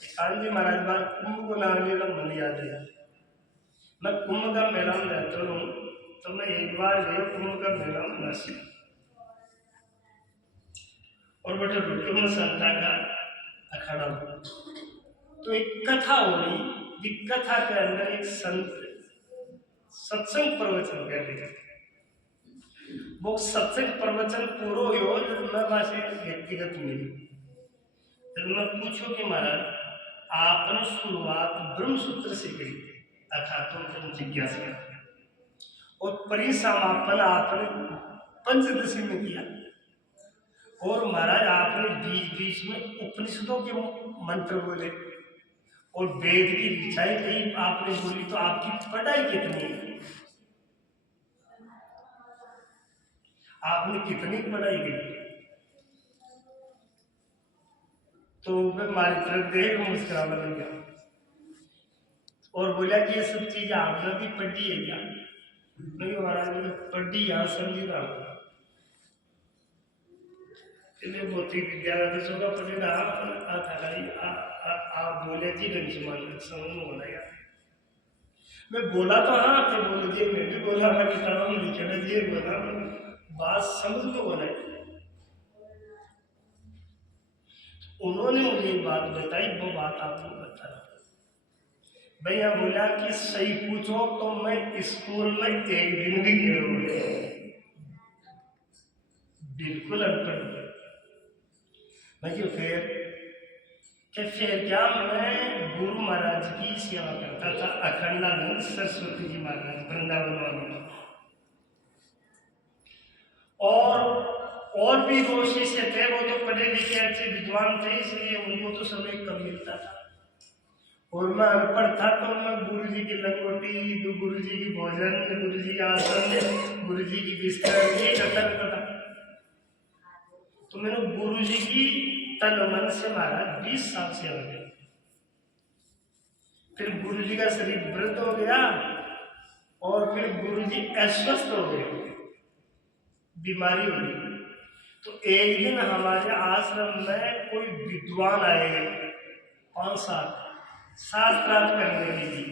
कांजी महाराज बार कुंभ को नाम लेना मन याद है। मैं कुंभ का मेला में रहता हूँ, तो मैं एक बार गया कुंभ का मेला में नासिक, और बेटा रुक्म संता का अखाड़ा। तो एक कथा हो रही, एक कथा के अंदर एक संत सत्संग प्रवचन कर रहे हैं। वो सत्संग प्रवचन पूरा हो जब मैं वहां से व्यक्तिगत मिली, जब मैं पूछो कि महाराज आपने शुरुआत ब्रह्म सूत्र से करी अथातो जिज्ञासा, और परिसमापन आपने पंचदशी में किया, और महाराज आपने बीच बीच में उपनिषदों के मंत्र बोले और वेद की ऋचाएं कही आपने बोली, तो आपकी पढ़ाई कितनी है? आपने कितनी पढ़ाई की? तो मैं हमारी तरफ देख मुस्कुराने लगा और बोला कि ये सब चीज आपने भी पढ़ी है क्या? नहीं महाराज मैंने पढ़ी, यहाँ समझी रहा हूँ। भौतिक विद्या का पढ़ेगा आप बोले जी ढंग से मान समझ में होना यार। मैं बोला तो हाँ थे, बोले जी मैं भी बोला, मैं किताबों में लिखे जी बोला, बात समझ में होना है। उन्होंने मुझे एक बात बताई, वो बात आपको बता रहा हूँ। भैया बोला कि सही पूछो तो मैं स्कूल में एक दिन भी गया, बिल्कुल अनपढ़। भैया फिर क्या मैं गुरु महाराज की सेवा करता था, अखंडानंद सरस्वती जी महाराज वृंदावन वालों, और भी वो शिष्य थे, वो तो पढ़े लिखे अच्छे विद्वान थे, इसलिए उनको तो समय कम मिलता था। और मैं अनपढ़ था, तो मैं गुरु जी की लंगोटी, गुरु जी की भोजन, गुरु जी का आसन, गुरु जी की बिस्तर ये करता था। तो मैंने गुरु जी की तन मन से महाराज 20 साल से हो गए। फिर गुरु जी का शरीर वृद्ध हो गया, और फिर गुरु जी अस्वस्थ हो गए, बीमारी हो गई। तो एक दिन हमारे आश्रम में कोई विद्वान आए, 5-7 शास्त्रार्थ करने के लिए।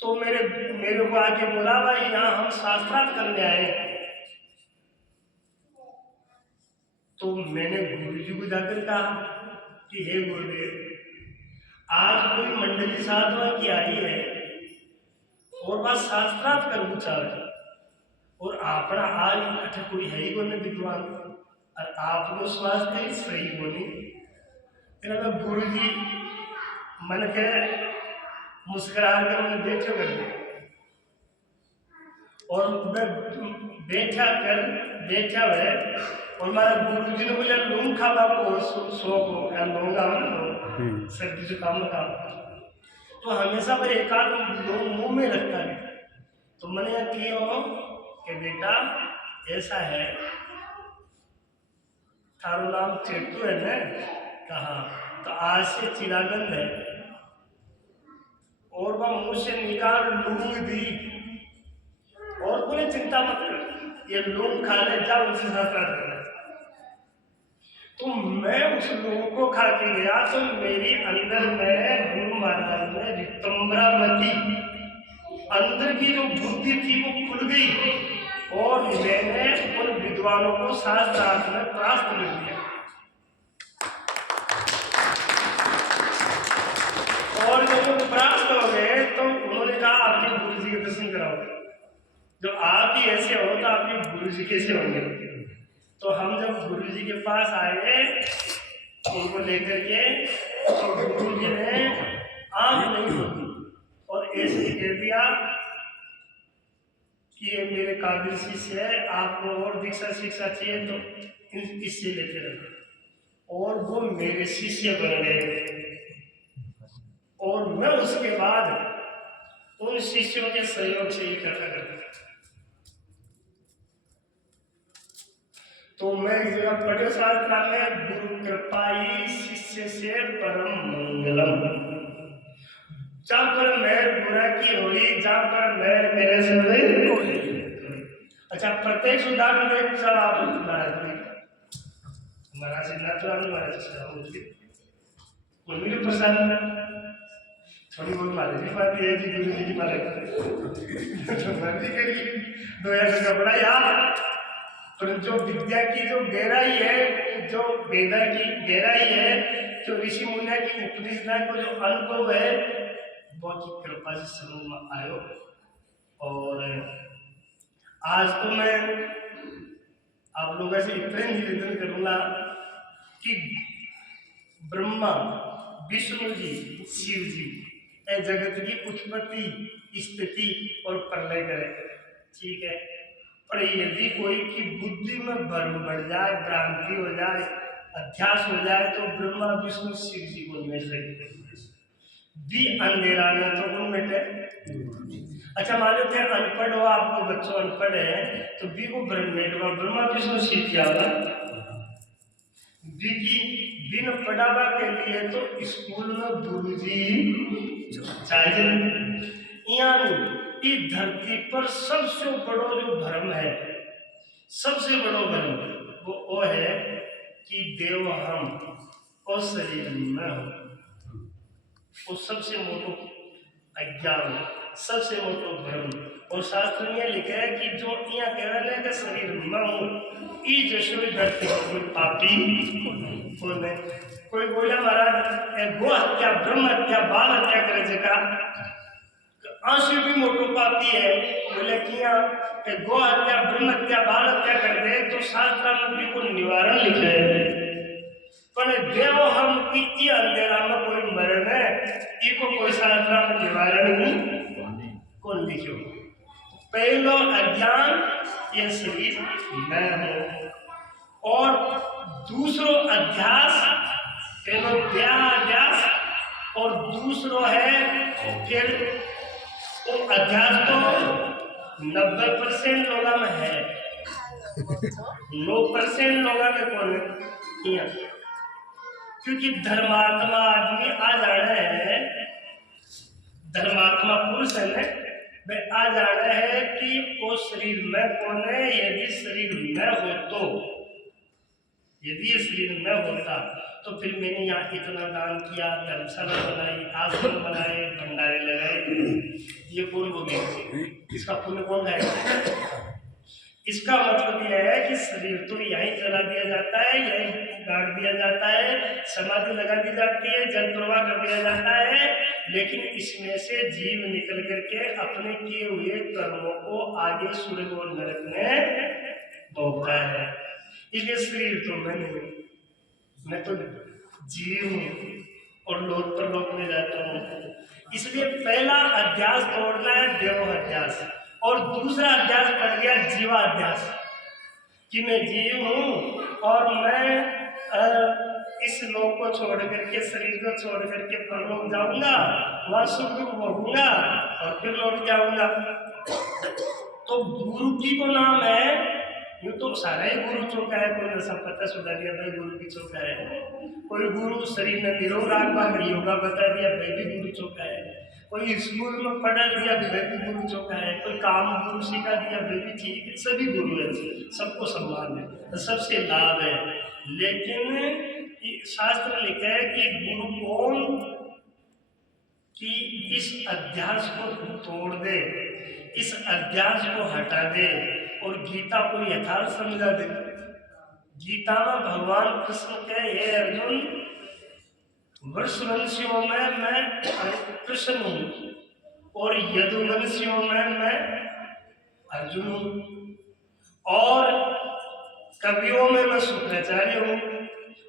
तो मेरे को आके बोला भाई यहाँ हम शास्त्रार्थ करने आए। तो मैंने गुरु जी को जाकर कहा कि हे गुरुदेव, आज कोई मंडली साधुओं की आई है और वह शास्त्रार्थ कर चाहे, और आपना आज अच्छा कोई है ही कोई विद्वान, और आपको स्वास्थ्य सही होनी। फिर मैं गुरु जी मन के मुस्कुरा कर मैंने बैठे कर दिया, और मैं बैठा हुआ, और हमारे गुरु जी ने मुझे लूंग खावा को शौक हो गया, लूंगा ना सर्दी जुकाम का, तो हमेशा पर एक आध लोग मुंह में रखता है। तो मैंने यह किया कि बेटा ऐसा है, थारो नाम चेतु है ना? कहा तो आज से चिरानंद है, और वह मुंह से निकाल लूंग दी, और बोले चिंता मत कर, ये लूंग खा ले, जा उनसे शास्त्रार्थ करना। तो मैं उस लूंग को खा के गया, तो मेरी अंदर में गुरु महाराज में रितंबरामती अंदर की जो बुद्धि थी वो खुल गई, और मैंने उन विद्वानों को शास्त्रार्थ में परास्त कर दिया। और जब परास्त हो गए तो उन्होंने कहा आपके गुरु जी के दर्शन कराओ। जब आप ही ऐसे हो तो आपके गुरु जी कैसे होंगे? तो हम जब गुरु जी के पास आए उनको लेकर के, तो गुरु जी ने आंख नहीं खोली और ऐसे ही कह दिया कि ये मेरे काबिल शिष्य है, आपको और दीक्षा शिक्षा चाहिए तो इससे लेते रहना। और वो मेरे शिष्य बन गए, और मैं उसके बाद उन शिष्यों के सहयोग से ही करता करता। तो मैं पढ़े शास्त्र में गुरु कृपाई शिष्य से परम मंगलम, जहाँ पर मेहर गुना की हुई, जहाँ पर मेहर मेरे से हुई। अच्छा प्रत्येक उदाहरण देख सर आप महाराज महाराज नाथराम महाराज सेवा मुझे उन्हीं ने प्रसाद थोड़ी बहुत मारे जी पाती है जी गुरु जी की मारे तो मर्जी करिए 2000 का कपड़ा यार। पर जो विद्या की जो गहराई है, जो वेदा की गहराई है, जो ऋषि मुनिया की उपनिषदा को जो अनुभव है, बहुत ही कृपा से समझ में आयो। और आज तो मैं आप लोगों से इतना निवेदन करूंगा कि ब्रह्मा, विष्णु जी, शिव जी ए जगत की उत्पत्ति, स्थिति और प्रलय करे, ठीक है। पर यदि कोई की बुद्धि में भ्रम बढ़ जाए, भ्रांति हो जाए, अध्यास हो जाए, तो ब्रह्मा विष्णु शिव जी को मिट सकते भी अंधेरा न तो कौन मिटे। अच्छा मान लो क्या अनपढ़ हो, आपको बच्चों अनपढ़ है तो बी को ब्रह्मा विष्णु शिव क्या होगा बी की बिन पढ़ावा के लिए तो स्कूल में गुरुजी चाहिए। यानी इस धरती पर सबसे बड़ो जो भ्रम है, सबसे बड़ो भ्रम वो है कि देव हम और शरीर में हो, वो सबसे मोटो अज्ञान, सबसे मोटो भ्रम। और शास्त्र में लिखा है कि जो यहाँ कह रहे हैं कि शरीर में हूँ ई जशो धरती कोई पापी कोई बोला महाराज गो हत्या, ब्रह्म हत्या, बाल हत्या करे जगह आंसू भी मोटो पापी है। बोले किया गो हत्या, ब्रह्म हत्या, बाल हत्या कर दे तो शास्त्र में भी को निवारण लिखा है। पर देव हम की अंधेरा में कोई मरण है, इको कोई शास्त्र में निवारण नहीं कौन लिखो। पहलो अज्ञान ये शरीर मैं हूँ, और दूसरो अध्यास, पहलो अध्यास और दूसरो है फिर वो अध्यास तो 90% लोगों में है, 9% लोगों में कौन है, क्योंकि धर्मात्मा आदमी आ जाना है, धर्मात्मा पुरुष है ना, वे आ जाना है कि वो शरीर में कौन है। यदि शरीर में हो तो, यदि ये शरीर में होता तो फिर मैंने यहाँ इतना दान किया, धर्मशाला बनाई, आश्रम बनाए, भंडारे लगाए, ये कौन बोलेंगे, इसका पुण्य कौन है। इसका मतलब यह है कि शरीर तो यहीं जला दिया जाता है, यहीं गाड़ दिया जाता है, समाधि लगा दी जाती है, जल प्रवाह कर दिया जाता है, लेकिन इसमें से जीव निकल करके अपने किए हुए कर्मों को आगे स्वर्ग और नरक में भोगता है। इसलिए शरीर तो मैं नहीं, मैं तो जीव हूँ और लोक पर लोक में जाता हूँ। इसलिए पहला अध्यास तोड़ना है देव अध्यास, और दूसरा अध्यास पड़ गया जीवाध्यास कि मैं जीव हूँ और मैं इस लोक को छोड़ करके, शरीर को छोड़ करके परलोक जाऊंगा, वहां सुख दुख भोगूंगा और फिर लौट जाऊंगा। तो गुरु की को नाम है, यूँ तो सारा ही गुरु चौका है, कोई ऐसा पता सुधा दिया भाई गुरु की चौका है, कोई गुरु शरीर में निरोग रखा योगा बता दिया भाई भी गुरु चौका है, कोई स्कूल में पढ़ा दिया भाई भी गुरु चौका है, कोई काम गुरु सिखा दिया भाई भी ठीक है, सभी गुरु है, सबको सम्मान है, सबसे लाभ है। लेकिन शास्त्र लिखा है कि गुरु कौन कि इस अध्यास को तोड़ दे, इस अध्यास को हटा दे और गीता को यथार्थ समझा दे। गीता में भगवान कृष्ण के हे अर्जुन, वृषवंशियों में मैं कृष्ण हूँ और यदुवंशियों में मैं अर्जुन हूँ, और कवियों में मैं शुक्राचार्य हूँ,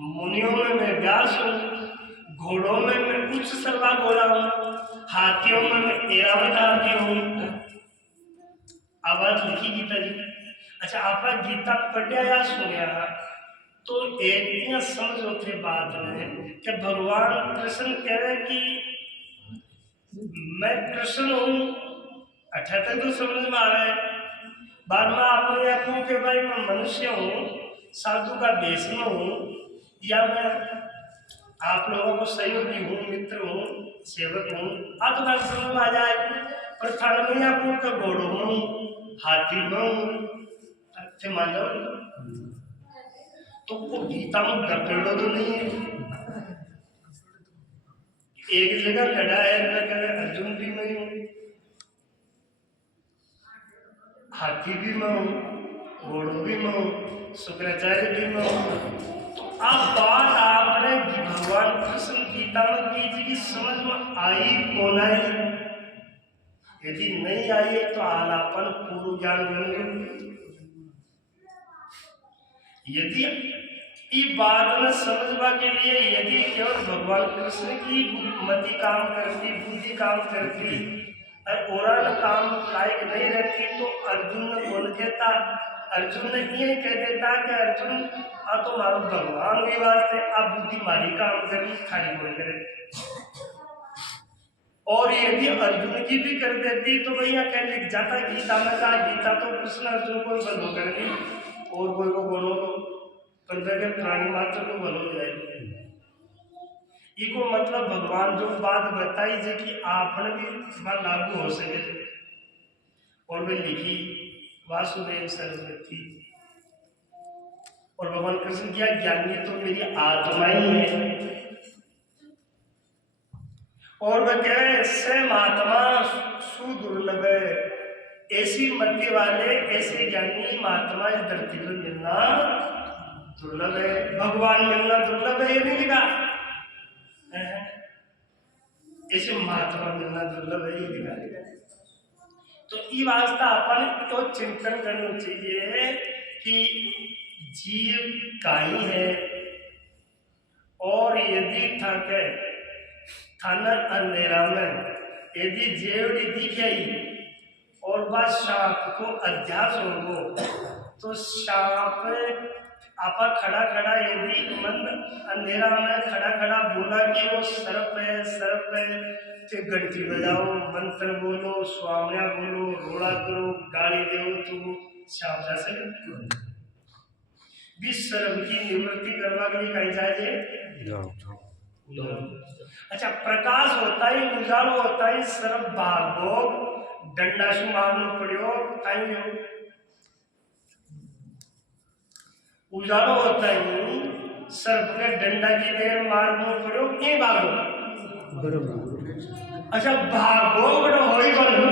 मुनियों में मैं व्यास हूँ, घोड़ों में मैं उच्च सर्वा घोड़ा हूँ, हाथियों में मैं एरावत हाथी हूँ। आवाज लिखी गीता जी। अच्छा आप गीता पढ़िया या सुनिया तो एक समझ होते बात में कि भगवान कृष्ण कह रहे कि मैं कृष्ण हूँ, अच्छा तक तो समझ में आ रहा है। बाद में आपने कहूँ कि भाई मैं मनुष्य हूँ, साधु का भेष में हूँ, या मैं आप लोगों को सहयोगी हूँ, मित्र हूँ, सेवक हूँ, आप तो बात समझ में आ जाए। पर थाना में आपको का घोड़ों में हूँ, हाथी में हूँ, मान जाओ। तो वो गीता में गपेड़ो तो नहीं है। एक जगह खड़ा है, मैं कह रहा अर्जुन भी मैं हूं, हाथी भी मैं हूं, घोड़ो भी मैं हूं, शुक्राचार्य भी मैं हूं। तो अब बात आपने भगवान कृष्ण गीता में की थी कि समझ में आई कौन आई? यदि नहीं आई तो आलापन पूर्व ज्ञान बन गए। यदि इस बात में समझवा के लिए यदि केवल भगवान कृष्ण की मति काम करती, बुद्धि काम करती और काम लायक नहीं रहती तो अर्जुन ने बोल देता, अर्जुन ने ये कह देता कि अर्जुन आ तो मारो भगवान भी वास्ते, अब बुद्धि मारी काम करी खाली बोल करे। और यदि अर्जुन की भी कर देती तो भैया कह लिख जाता गीता में, कहा गीता तो कृष्ण अर्जुन को भलो करेगी और कोई को बोलो तो पंद्रह के प्राणी मात्र को भलो जाएगी। इको मतलब भगवान जो बात बताई जे कि आपने भी लागू हो सके और वे लिखी वासुदेव सरस्वती। और भगवान कृष्ण क्या ज्ञानी तो मेरी आत्मा ही है। और वह कह रहे से महात्मा सुदुर्लभ, ऐसी मति वाले ऐसे ज्ञानी महात्मा इस धरती पर मिलना दुर्लभ है। भगवान मिलना दुर्लभ है, ये नहीं लिखा ऐसे महात्मा मिलना दुर्लभ है, ये लिखा। तो ये वास्ता अपन तो चिंतन करना चाहिए कि जीव काई है, और यदि थके थाना अंधेरा में यदि जेवड़ी दिखाई और बात सांप को अध्यास हो तो सांप आपा खड़ा खड़ा यदि मन अंधेरा में खड़ा खड़ा बोला कि वो सर्प है सर्प है, तो घंटी बजाओ, मंत्र बोलो, स्वामिया बोलो, रोड़ा करो, गाली दो, तो सांप जा सके सर्प की निवृत्ति करवा के लिए कहीं जाए। अच्छा, प्रकाश होता है, उजालो होता है, सर्प भागो डंडा से मारना पड़ो कहीं हो, उजालो होता है सर्प के डंडा की देर मारना पड़ो ये भागो। अच्छा भागो बड़ो हो ही बनो।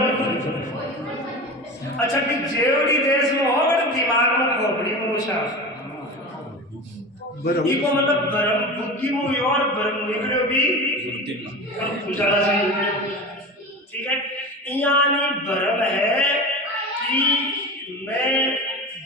अच्छा कि जेवड़ी देश में हो बड़े दिमाग में खोपड़ी में उषा इको मतलब ब्रह्म बुद्धि में और ब्रह्म निकलो भी और उजाला से निकलो। ठीक है, यानी ब्रह्म है कि मैं